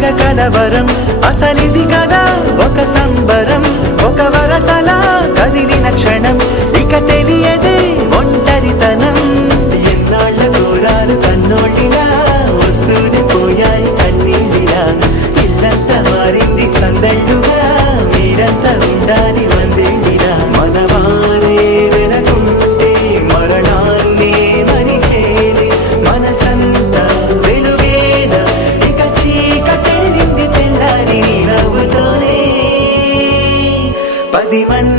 తెగ కలవరం అసలిది కదా ఒక సంబరం ఒక వరసలా కదిలిన క్షణం ఇక తెలియదే ఒంటరితనం ఎన్నాళ్ళ దూరాలు కన్నోళ్ళిలా వస్తూనే పోయాయి కన్నీళ్ళిలా ఇల్లంతా మారింది సందళ్ళుగా మీరంతా ఉండాలి వందేళ్ళిలా మనవారే వెనకుంటే మరణాన్నే మరిచేలే మనసంతా వెలుగేన ఇక చీకటెళ్ళింది తెల్లారి నీ నవ్వుతోనే 10 మంది